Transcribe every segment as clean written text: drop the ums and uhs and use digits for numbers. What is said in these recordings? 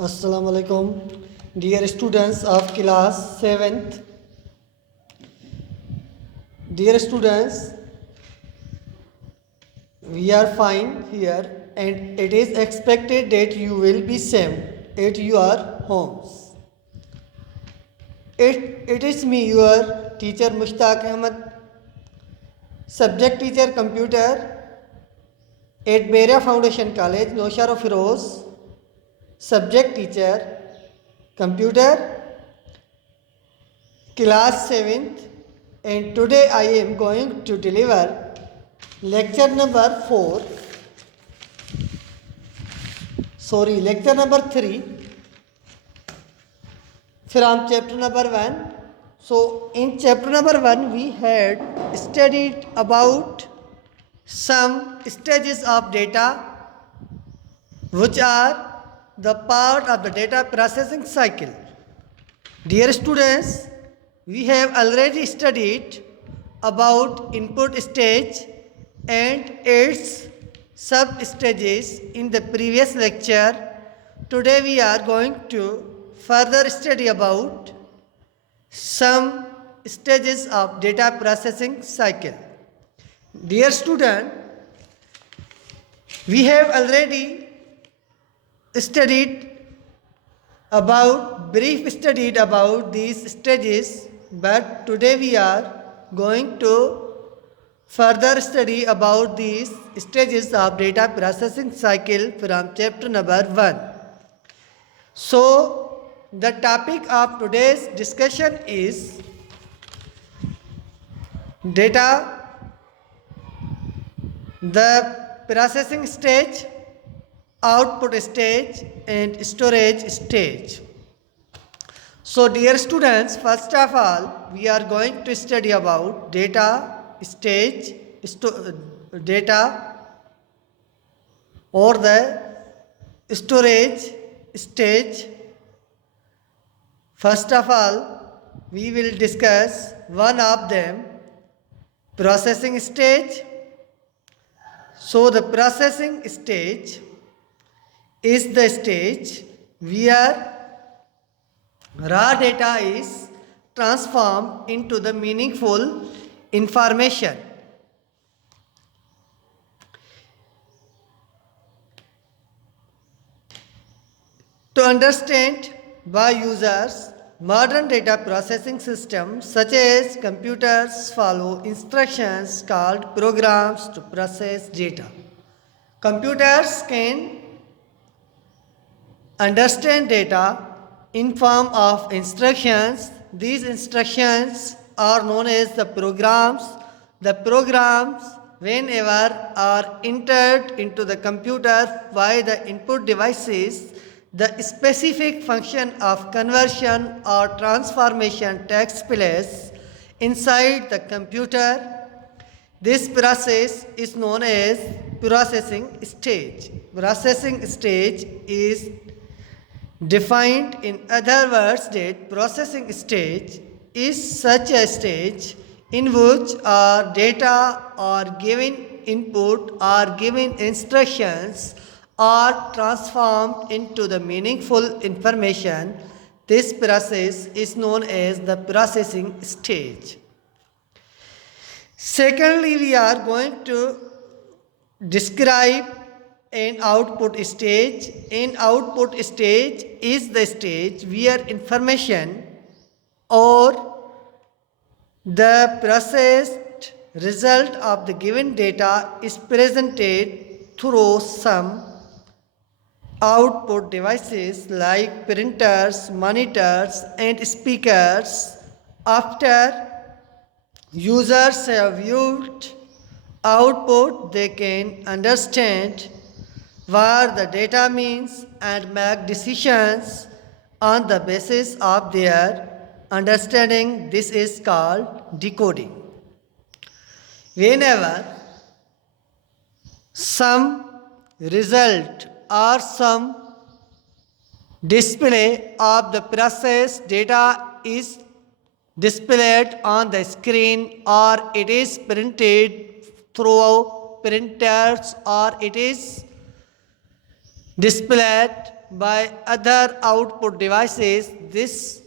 Assalamu alaikum, dear students of class 7th. Dear students, we are fine here and it is expected that you will be safe at your homes. It is me, your teacher Mushtaq Ahmed, subject teacher computer at Beria Foundation College, Noshar Firoz, subject teacher computer class 7th, and today I am going to deliver lecture number 3 from chapter number 1. So in chapter number 1 we had studied about some stages of data which are the part of the data processing cycle. Dear students, we have already studied about input stage and its sub stages in the previous lecture. Today we are going to further study about some stages of data processing cycle. Dear student, we have already studied about these stages, but today we are going to further study about these stages of data processing cycle from chapter number 1. So the topic of today's discussion is data, the processing stage, output stage and storage stage. So dear students, first of all we are going to study about data stage, data or the storage stage. First of all we will discuss one of them, processing stage. So the processing stage is the stage where raw data is transformed into the meaningful information. To understand by users, modern data processing systems such as computers follow instructions called programs to process data. Computers can understand data in form of instructions. These instructions are known as the programs. The programs, whenever are entered into the computer by the input devices, the specific function of conversion or transformation takes place inside the computer. This process is known as processing stage. Processing stage is defined in other words that processing stage is such a stage in which our data or given input or given instructions are transformed into the meaningful information. This process is known as the processing stage. Secondly, we are going to describe an output stage. An output stage is the stage where information or the processed result of the given data is presented through some output devices like printers, monitors and speakers. After users have viewed output, they can understand what the data means and make decisions on the basis of their understanding. This is called decoding. Whenever some result or some display of the processed data is displayed on the screen, or it is printed through printers, or it is displayed by other output devices. This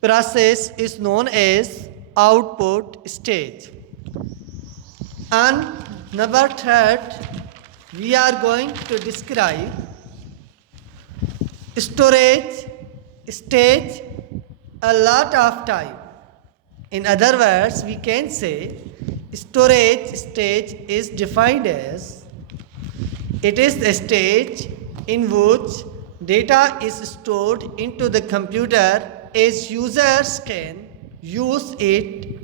process is known as output stage. And number third, we are going to describe storage stage a lot of time. In other words, we can say storage stage is defined as it is the stage in which data is stored into the computer as users can use it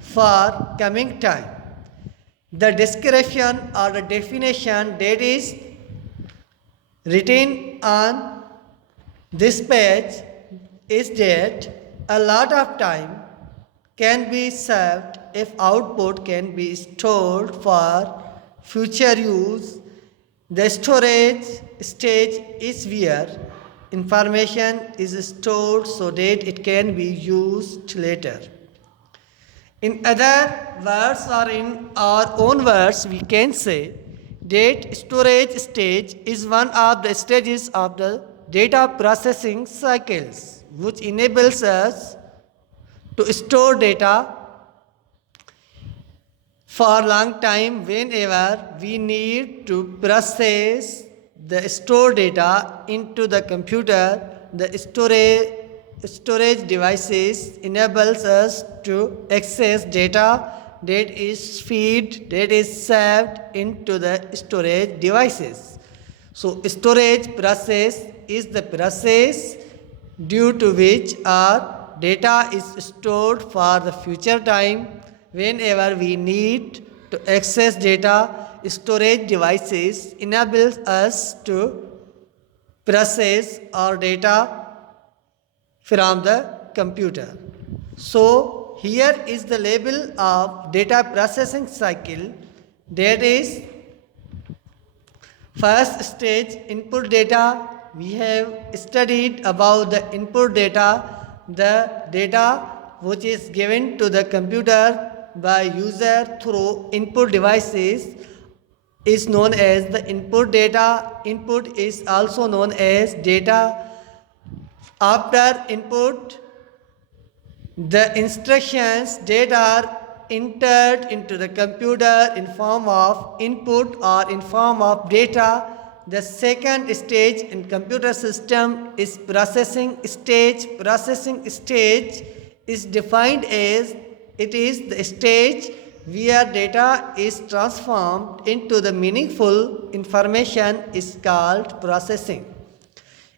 for coming time. The description or the definition that is written on this page is that a lot of time can be saved if output can be stored for future use. The storage stage is where information is stored so that it can be used later. In other words, or in our own words, we can say that storage stage is one of the stages of the data processing cycles, which enables us to store data for long time whenever we need to process the stored data into the computer. The storage devices enables us to access data that is saved into the storage devices. So storage process is the process due to which our data is stored for the future time. Whenever we need to access data, storage devices enables us to process our data from the computer. So here is the label of data processing cycle, that is first stage input data. We have studied about the input data, the data which is given to the computer by user through input devices is known as the input data. Input is also known as data. After input, the instructions that are entered into the computer in form of input or in form of data. The second stage in computer system is processing stage. Processing stage is defined as it is the stage where data is transformed into the meaningful information is called processing.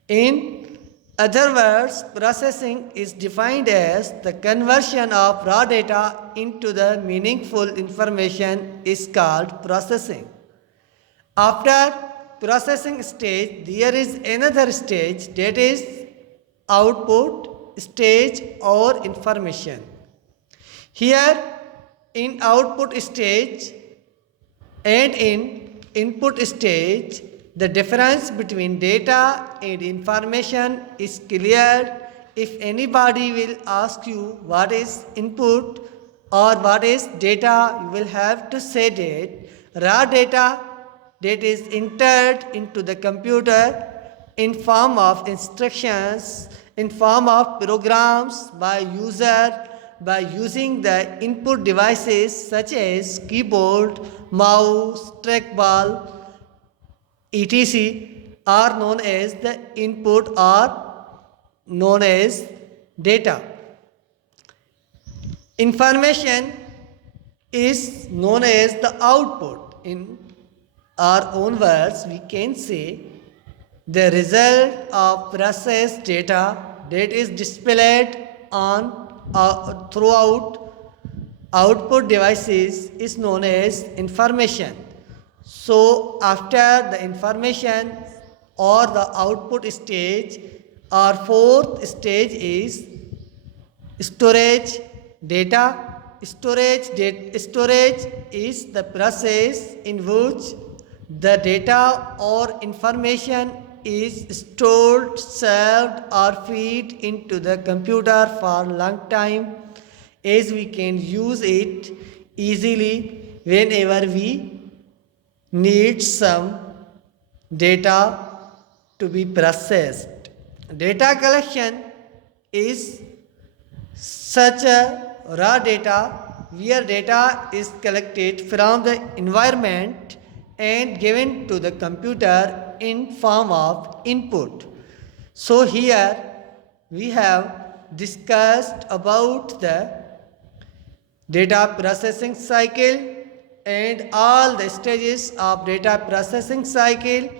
In other words, processing is defined as the conversion of raw data into the meaningful information is called processing. After processing stage, there is another stage, that is output stage or information. Here in output stage and in input stage, the difference between data and information is clear. If anybody will ask you what is input or what is data, you will have to say that raw data that is entered into the computer in form of instructions, in form of programs by user by using the input devices such as keyboard, mouse, trackball, etc. are known as the input or known as data. Information is known as the output. In our own words, we can say the result of processed data that is displayed on throughout output devices is known as information. So after the information or the output stage, our fourth stage is storage data. Storage is the process in which the data or information is stored, saved or fed into the computer for long time, as we can use it easily whenever we need some data to be processed. Data collection is such a raw data where data is collected from the environment and given to the computer in form of input. So here we have discussed about the data processing cycle and all the stages of data processing cycle.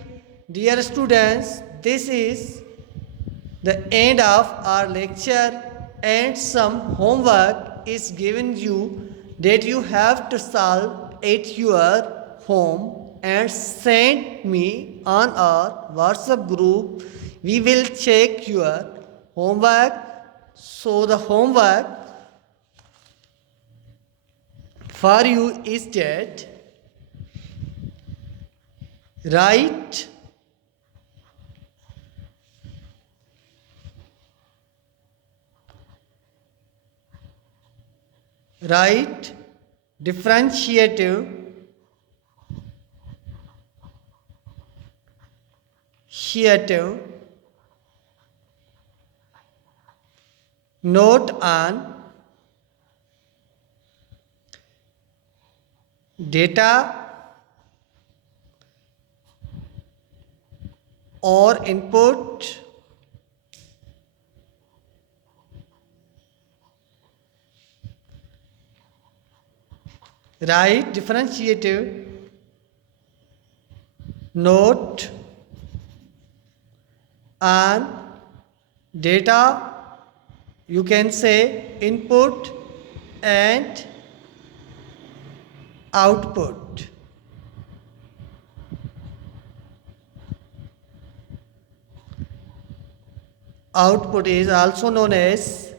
Dear students, this is the end of our lecture and some homework is given you that you have to solve at your home and send me on our WhatsApp group. We will check your homework. So the homework for you is that write differentiative note on data or input write differentiative note on data, you can say input and output. Output is also known as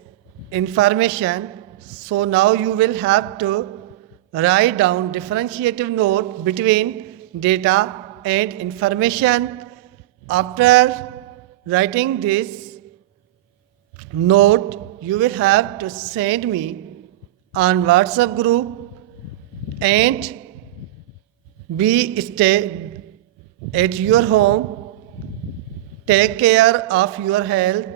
information. So now you will have to write down differentiative note between data and information. After writing this note, you will have to send me on WhatsApp group and stay at your home. Take care of your health.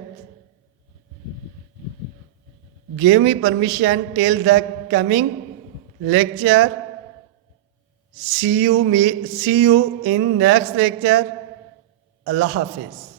Give me permission till the coming lecture. See you in next lecture. Allah Hafiz.